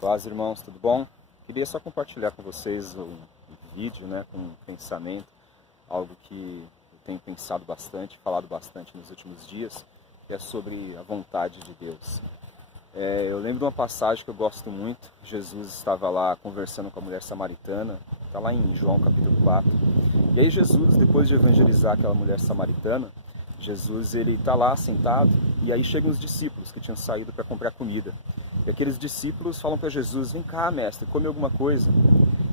Paz, irmãos, tudo bom? Queria só compartilhar com vocês um vídeo, com um pensamento, algo que eu tenho pensado bastante, falado bastante nos últimos dias, que é sobre a vontade de Deus. Eu lembro de uma passagem que eu gosto muito. Jesus estava lá conversando com a mulher samaritana, está lá em João capítulo 4. E aí Jesus, depois de evangelizar aquela mulher samaritana, Jesus ele está lá sentado e aí chegam os discípulos que tinham saído para comprar comida. E aqueles discípulos falam para Jesus: vem cá, mestre, come alguma coisa.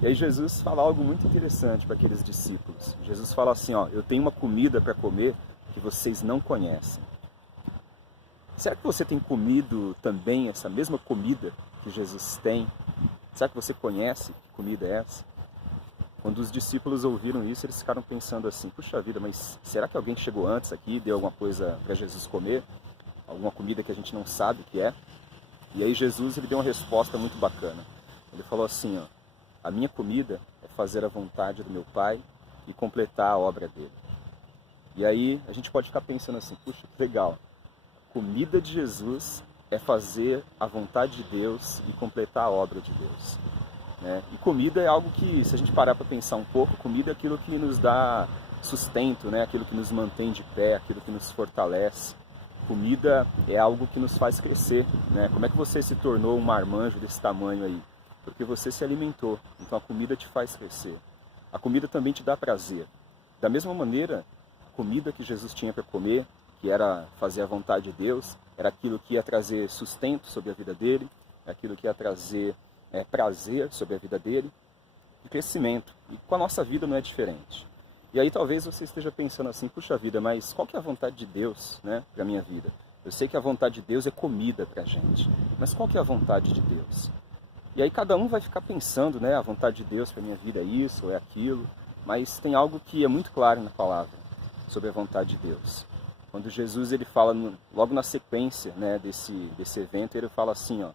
E aí Jesus fala algo muito interessante para aqueles discípulos. Jesus fala assim: eu tenho uma comida para comer que vocês não conhecem. Será que você tem comido também essa mesma comida que Jesus tem? Será que você conhece que comida é essa? Quando os discípulos ouviram isso, eles ficaram pensando assim: puxa vida, mas será que alguém chegou antes aqui e deu alguma coisa para Jesus comer? Alguma comida que a gente não sabe o que é? E aí Jesus ele deu uma resposta muito bacana. Ele falou assim: a minha comida é fazer a vontade do meu Pai e completar a obra dele. E aí a gente pode ficar pensando assim: puxa, que legal. A comida de Jesus é fazer a vontade de Deus e completar a obra de Deus. E comida é algo que, se a gente parar para pensar um pouco, comida é aquilo que nos dá sustento, aquilo que nos mantém de pé, aquilo que nos fortalece. Comida é algo que nos faz crescer. Como é que você se tornou um marmanjo desse tamanho aí? Porque você se alimentou. Então a comida te faz crescer. A comida também te dá prazer. Da mesma maneira, a comida que Jesus tinha para comer, que era fazer a vontade de Deus, era aquilo que ia trazer sustento sobre a vida dele, aquilo que ia trazer prazer sobre a vida dele e crescimento. E com a nossa vida não é diferente. E aí talvez você esteja pensando assim: puxa vida, mas qual que é a vontade de Deus para a minha vida? Eu sei que a vontade de Deus é comida para a gente, mas qual que é a vontade de Deus? E aí cada um vai ficar pensando, a vontade de Deus para a minha vida é isso ou é aquilo, mas tem algo que é muito claro na palavra sobre a vontade de Deus. Quando Jesus ele fala, logo na sequência desse evento, ele fala assim: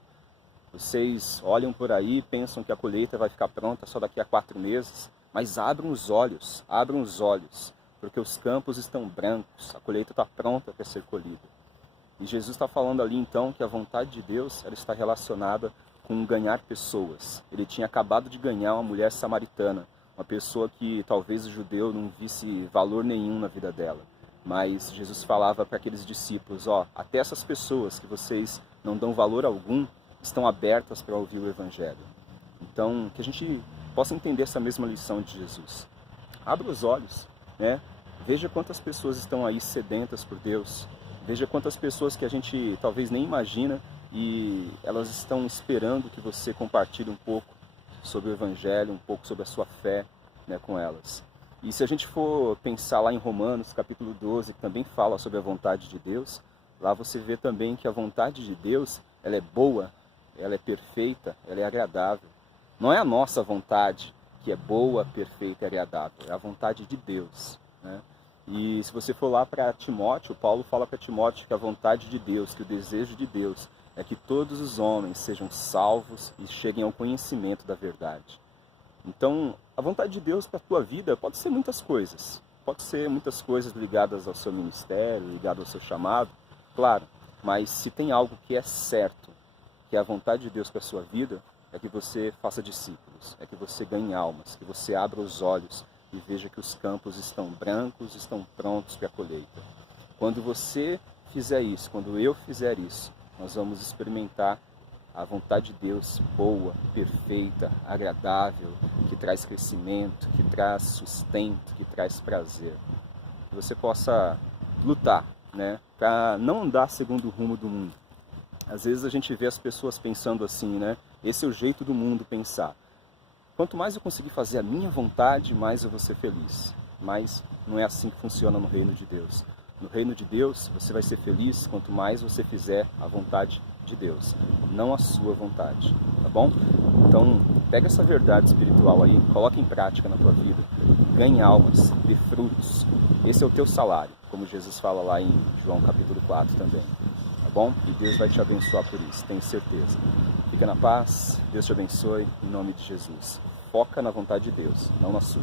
vocês olham por aí e pensam que a colheita vai ficar pronta só daqui a 4 meses, mas abram os olhos, porque os campos estão brancos, a colheita está pronta para ser colhida. E Jesus está falando ali então que a vontade de Deus ela está relacionada com ganhar pessoas. Ele tinha acabado de ganhar uma mulher samaritana, uma pessoa que talvez o judeu não visse valor nenhum na vida dela. Mas Jesus falava para aqueles discípulos: até essas pessoas que vocês não dão valor algum, estão abertas para ouvir o Evangelho. Então, que a gente possa entender essa mesma lição de Jesus. Abra os olhos, Veja quantas pessoas estão aí sedentas por Deus. Veja quantas pessoas que a gente talvez nem imagina e elas estão esperando que você compartilhe um pouco sobre o Evangelho, um pouco sobre a sua fé com elas. E se a gente for pensar lá em Romanos, capítulo 12, que também fala sobre a vontade de Deus, lá você vê também que a vontade de Deus ela é boa, ela é perfeita, ela é agradável. Não é a nossa vontade que é boa, perfeita e agradável, é a vontade de Deus. E se você for lá para Timóteo, Paulo fala para Timóteo que a vontade de Deus, que o desejo de Deus é que todos os homens sejam salvos e cheguem ao conhecimento da verdade. Então, a vontade de Deus para a tua vida pode ser muitas coisas. Pode ser muitas coisas ligadas ao seu ministério, ligadas ao seu chamado, claro. Mas se tem algo que é certo, que é a vontade de Deus para a sua vida, é que você faça discípulos, é que você ganhe almas, que você abra os olhos e veja que os campos estão brancos, estão prontos para a colheita. Quando você fizer isso, quando eu fizer isso, nós vamos experimentar a vontade de Deus boa, perfeita, agradável, que traz crescimento, que traz sustento, que traz prazer. Que você possa lutar, para não andar segundo o rumo do mundo. Às vezes a gente vê as pessoas pensando assim, esse é o jeito do mundo pensar. Quanto mais eu conseguir fazer a minha vontade, mais eu vou ser feliz. Mas não é assim que funciona no reino de Deus. No reino de Deus, você vai ser feliz quanto mais você fizer a vontade de Deus, não a sua vontade, tá bom? Então, pega essa verdade espiritual aí, coloca em prática na tua vida, ganhe almas, dê frutos. Esse é o teu salário, como Jesus fala lá em João capítulo 4 também, tá bom? E Deus vai te abençoar por isso, tenho certeza. Fica na paz, Deus te abençoe, em nome de Jesus. Foca na vontade de Deus, não na sua.